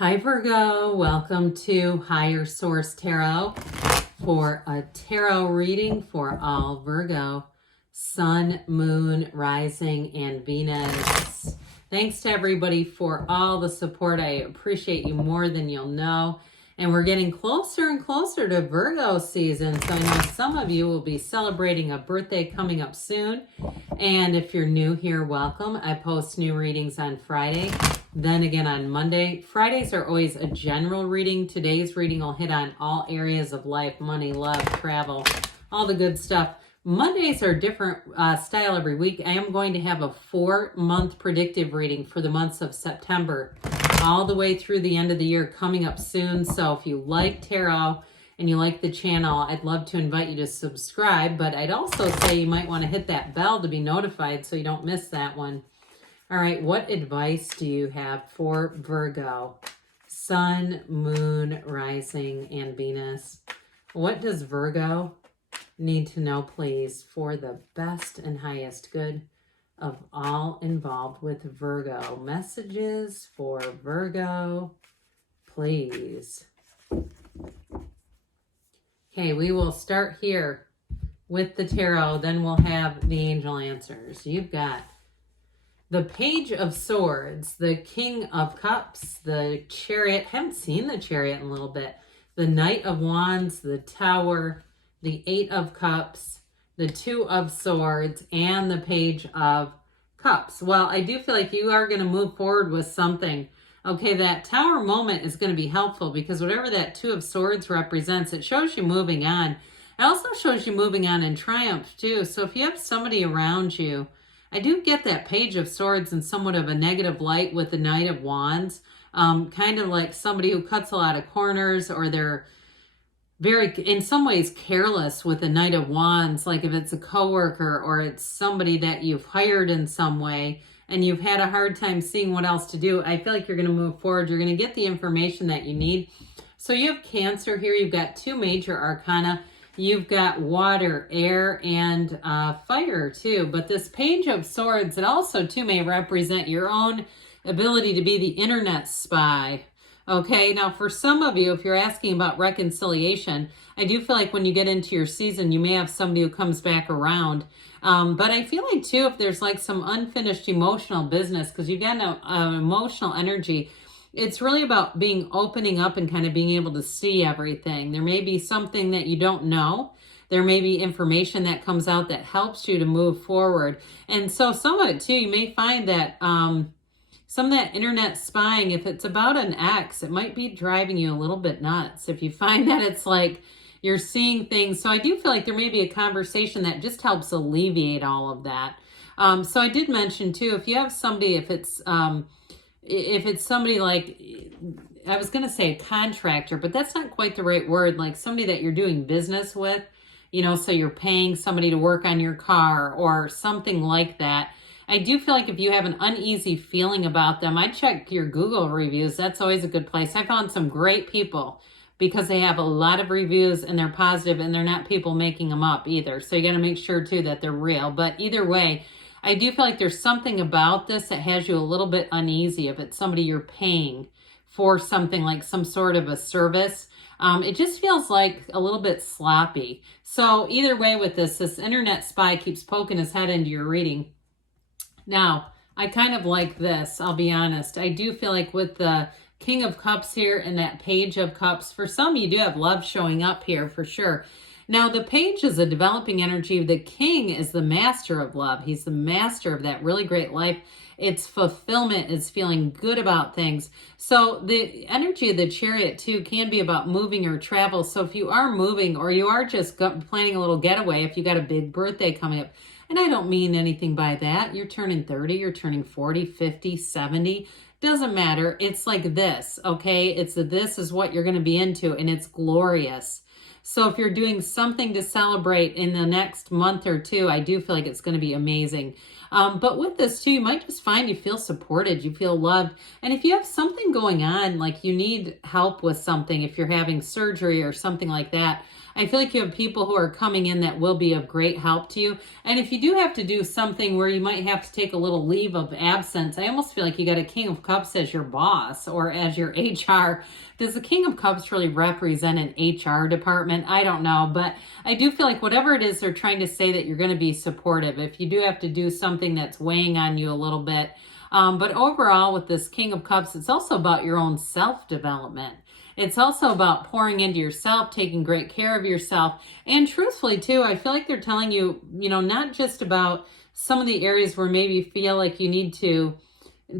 Hi Virgo, welcome to Higher Source Tarot for a tarot reading for all Virgo, Sun, Moon, Rising, and Venus. Thanks to everybody for all the support. I appreciate you more than you'll know. And we're getting closer and closer to Virgo season. So I know some of you will be celebrating a birthday coming up soon. And if you're new here, welcome. I post new readings on Friday, then again on Monday. Fridays are always a general reading. Today's reading will hit on all areas of life, money, love, travel, all the good stuff. Mondays are a different style every week. I am going to have a 4-month predictive reading for the months of September all the way through the end of the year coming up soon. So if you like tarot and you like the channel, I'd love to invite you to subscribe, but I'd also say you might want to hit that bell to be notified so you don't miss that one. All right, what advice do you have for Virgo? Sun, Moon, Rising, and Venus. What does Virgo need to know, please, for the best and highest good of all involved with Virgo? Messages for Virgo, please. Okay, we will start here with the tarot, then we'll have the angel answers. You've got the Page of Swords, the King of Cups, the Chariot. Haven't seen the Chariot in a little bit. The Knight of Wands, the Tower, the 8 of Cups, the 2 of Swords, and the Page of Cups. Well, I do feel like you are going to move forward with something. Okay, that Tower moment is going to be helpful because whatever that 2 of Swords represents, it shows you moving on. It also shows you moving on in triumph too. So if you have somebody around you, I do get that Page of Swords in somewhat of a negative light with the Knight of Wands. Kind of like somebody who cuts a lot of corners, or they're very, in some ways, careless with the Knight of Wands. Like if it's a coworker or it's somebody that you've hired in some way and you've had a hard time seeing what else to do, I feel like you're going to move forward. You're going to get the information that you need. So you have Cancer here. You've got 2 major arcana. You've got water, air, and fire too. But this Page of Swords, it also too may represent your own ability to be the internet spy. Okay, now for some of you, if you're asking about reconciliation, I do feel like when you get into your season, you may have somebody who comes back around. But I feel like too, if there's like some unfinished emotional business, because you've got an emotional energy, it's really about opening up and kind of being able to see everything. There may be something that you don't know. There may be information that comes out that helps you to move forward. And so some of it too, you may find that some of that internet spying, if it's about an ex, it might be driving you a little bit nuts. If you find that it's like you're seeing things. So I do feel like there may be a conversation that just helps alleviate all of that. So I did mention too, if you have somebody, if it's somebody like, I was going to say a contractor, but that's not quite the right word. Like somebody that you're doing business with, you know, so you're paying somebody to work on your car or something like that. I do feel like if you have an uneasy feeling about them, I'd check your Google reviews. That's always a good place. I found some great people because they have a lot of reviews and they're positive and they're not people making them up either. So you got to make sure too that they're real. But either way, I do feel like there's something about this that has you a little bit uneasy. If it's somebody you're paying for something like some sort of a service, it just feels like a little bit sloppy. So either way with this internet spy keeps poking his head into your reading. Now, I kind of like this, I'll be honest. I do feel like with the King of Cups here and that Page of Cups, for some you do have love showing up here for sure. Now, the Page is a developing energy. The King is the master of love. He's the master of that really great life. It's fulfillment. It's feeling good about things. So the energy of the Chariot, too, can be about moving or travel. So if you are moving or you are just planning a little getaway, if you got a big birthday coming up, and I don't mean anything by that. You're turning 30, you're turning 40, 50, 70. Doesn't matter. It's like this, okay? This is what you're going to be into, and it's glorious. So if you're doing something to celebrate in the next month or two, I do feel like it's going to be amazing. But with this too, you might just find you feel supported, you feel loved. And if you have something going on, like you need help with something, if you're having surgery or something like that, I feel like you have people who are coming in that will be of great help to you. And if you do have to do something where you might have to take a little leave of absence, I almost feel like you got a King of Cups as your boss or as your HR. Does the King of Cups really represent an HR department? I don't know, but I do feel like whatever it is, they're trying to say that you're going to be supportive. If you do have to do something that's weighing on you a little bit. But overall, with this King of Cups, it's also about your own self-development. It's also about pouring into yourself, taking great care of yourself. And truthfully, too, I feel like they're telling you, not just about some of the areas where maybe you feel like you need to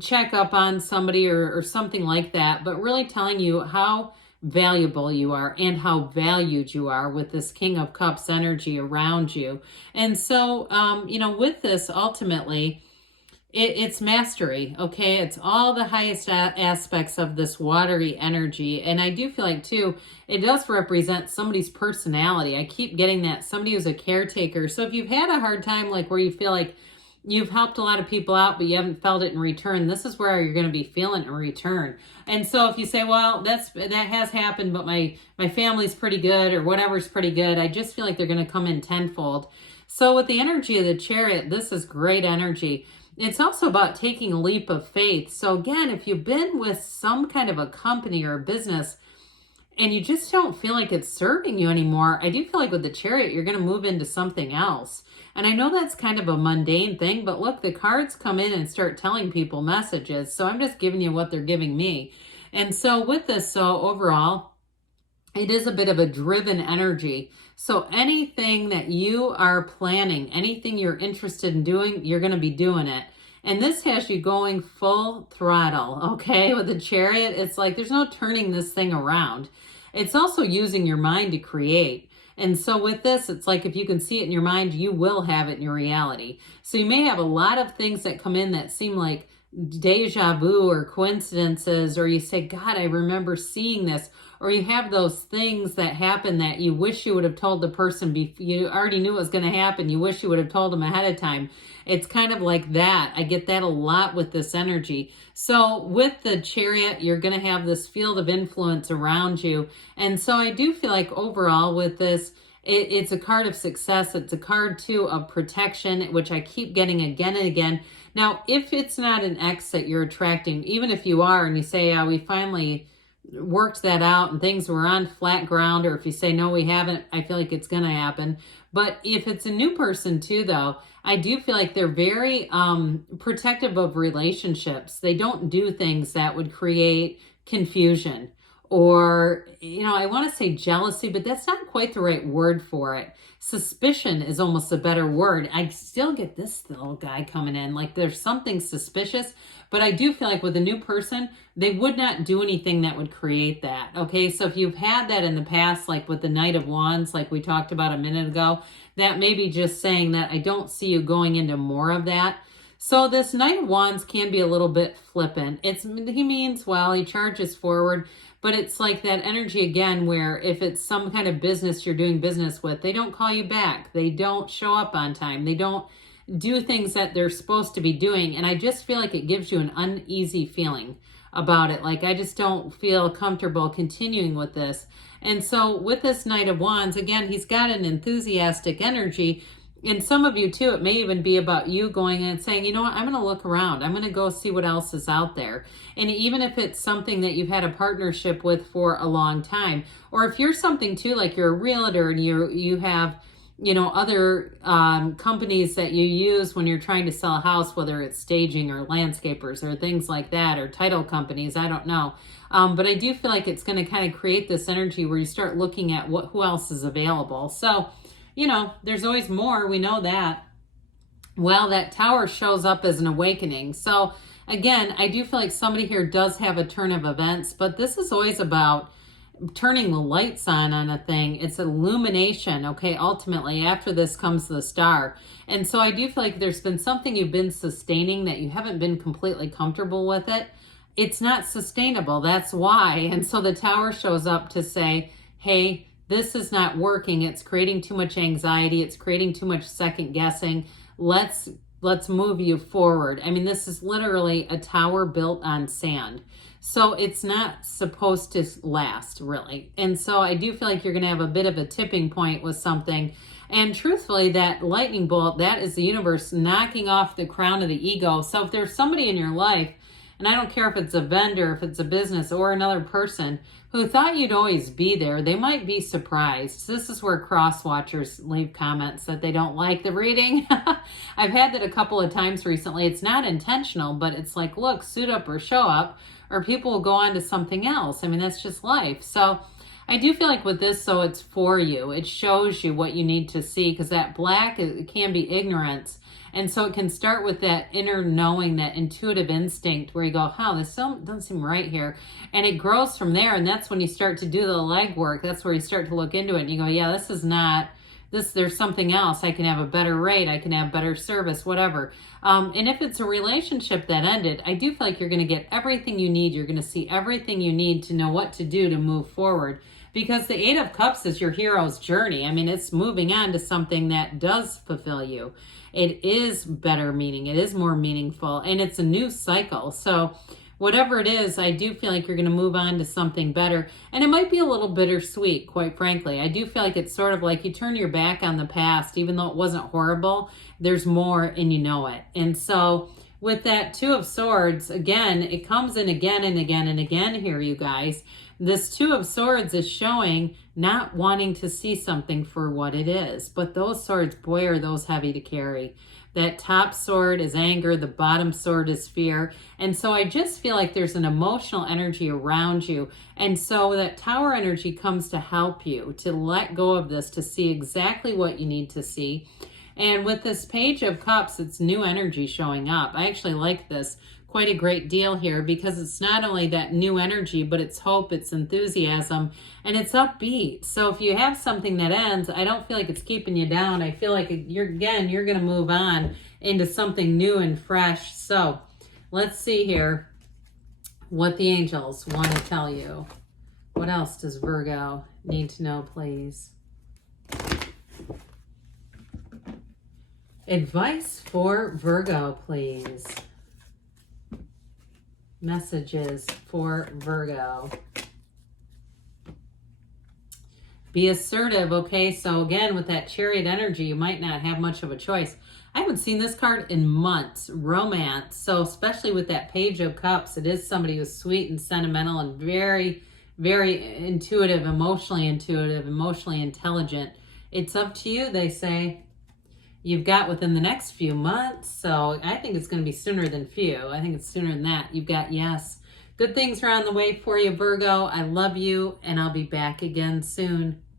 check up on somebody or something like that, but really telling you how valuable you are and how valued you are with this King of Cups energy around you. And so, with this, ultimately, it's mastery, okay? It's all the highest aspects of this watery energy. And I do feel like, too, it does represent somebody's personality. I keep getting that, somebody who's a caretaker. So if you've had a hard time, like where you feel like you've helped a lot of people out, but you haven't felt it in return, this is where you're going to be feeling in return. And so if you say, well, that has happened, but my family's pretty good or whatever's pretty good, I just feel like they're going to come in tenfold. So with the energy of the Chariot, this is great energy. It's also about taking a leap of faith. So again, if you've been with some kind of a company or a business and you just don't feel like it's serving you anymore, I do feel like with the Chariot, you're going to move into something else. And I know that's kind of a mundane thing, but look, the cards come in and start telling people messages. So I'm just giving you what they're giving me. And so with this, overall, it is a bit of a driven energy. So anything that you are planning, anything you're interested in doing, you're going to be doing it. And this has you going full throttle, okay? With the Chariot, it's like there's no turning this thing around. It's also using your mind to create. And so with this, it's like if you can see it in your mind, you will have it in your reality. So you may have a lot of things that come in that seem like deja vu or coincidences, or you say, God, I remember seeing this. Or you have those things that happen that you wish you would have told the person before. You already knew it was going to happen. You wish you would have told them ahead of time. It's kind of like that. I get that a lot with this energy. So with the Chariot, you're going to have this field of influence around you. And so I do feel like overall with this, it's a card of success. It's a card, too, of protection, which I keep getting again and again. Now, if it's not an ex that you're attracting, even if you are and you say, we finally worked that out and things were on flat ground, or if you say, no, we haven't, I feel like it's going to happen. But if it's a new person too, though, I do feel like they're very protective of relationships. They don't do things that would create confusion or, I want to say jealousy, but that's not quite the right word for it. Suspicion is almost a better word. I still get this little guy coming in, like there's something suspicious, but I do feel like with a new person, they would not do anything that would create that. Okay, so if you've had that in the past, like with the Knight of Wands, like we talked about a minute ago, that may be just saying that I don't see you going into more of that. So this Knight of Wands can be a little bit flippant. He means well, he charges forward, but it's like that energy again where if it's some kind of business you're doing business with, they don't call you back. They don't show up on time. They don't do things that they're supposed to be doing. And I just feel like it gives you an uneasy feeling about it. Like I just don't feel comfortable continuing with this. And so with this Knight of Wands, again, he's got an enthusiastic energy. And some of you too, it may even be about you going and saying, you know what, I'm going to look around. I'm going to go see what else is out there. And even if it's something that you've had a partnership with for a long time, or if you're something too, like you're a realtor and you have, other companies that you use when you're trying to sell a house, whether it's staging or landscapers or things like that, or title companies, I don't know. But I do feel like it's going to kind of create this energy where you start looking at who else is available. So, there's always more. We know that. Well, that Tower shows up as an awakening. So again, I do feel like somebody here does have a turn of events, but this is always about turning the lights on a thing. It's illumination, okay? Ultimately, after this comes the Star. And so I do feel like there's been something you've been sustaining that you haven't been completely comfortable with it. It's not sustainable. That's why. And so the Tower shows up to say, hey, this is not working. It's creating too much anxiety. It's creating too much second guessing. Let's move you forward. I mean, this is literally a tower built on sand. So it's not supposed to last, really. And so I do feel like you're going to have a bit of a tipping point with something. And truthfully, that lightning bolt, that is the universe knocking off the crown of the ego. So if there's somebody in your life, and I don't care if it's a vendor, if it's a business, or another person who thought you'd always be there, they might be surprised. This is where cross watchers leave comments that they don't like the reading. I've had that a couple of times recently. It's not intentional, but it's like, look, suit up or show up, or people will go on to something else. I mean, that's just life. So I do feel like with this, so it's for you. It shows you what you need to see, because that black, it can be ignorance. And so it can start with that inner knowing, that intuitive instinct where you go, oh, this doesn't seem right here. And it grows from there. And that's when you start to do the legwork. That's where you start to look into it. And you go, yeah, this is not this. There's something else. I can have a better rate. I can have better service, whatever. And if it's a relationship that ended, I do feel like you're going to get everything you need. You're going to see everything you need to know what to do to move forward. Because the Eight of Cups is your hero's journey. I mean, it's moving on to something that does fulfill you. It is better meaning. It is more meaningful. And it's a new cycle. So whatever it is, I do feel like you're going to move on to something better. And it might be a little bittersweet, quite frankly. I do feel like it's sort of like you turn your back on the past, even though it wasn't horrible. There's more and you know it. And so with that Two of Swords, again, it comes in again and again and again here, you guys. This Two of Swords is showing not wanting to see something for what it is. But those swords, boy, are those heavy to carry. That top sword is anger. The bottom sword is fear. And so I just feel like there's an emotional energy around you. And so that Tower energy comes to help you to let go of this, to see exactly what you need to see. And with this Page of Cups, it's new energy showing up. I actually like this quite a great deal here, because it's not only that new energy, but it's hope, it's enthusiasm, and it's upbeat. So if you have something that ends, I don't feel like it's keeping you down. I feel like you're going to move on into something new and fresh. So let's see here what the angels want to tell you. What else does Virgo need to know, please? Advice for Virgo, please. Messages for Virgo. Be assertive. Okay, so again, with that Chariot energy, you might not have much of a choice. I haven't seen this card in months. Romance. So especially with that Page of Cups, it is somebody who's sweet and sentimental and very, very intuitive, emotionally intelligent. It's up to you, they say. You've got within the next few months. So I think it's going to be sooner than few. I think it's sooner than that. You've got, yes, good things are on the way for you, Virgo. I love you, and I'll be back again soon.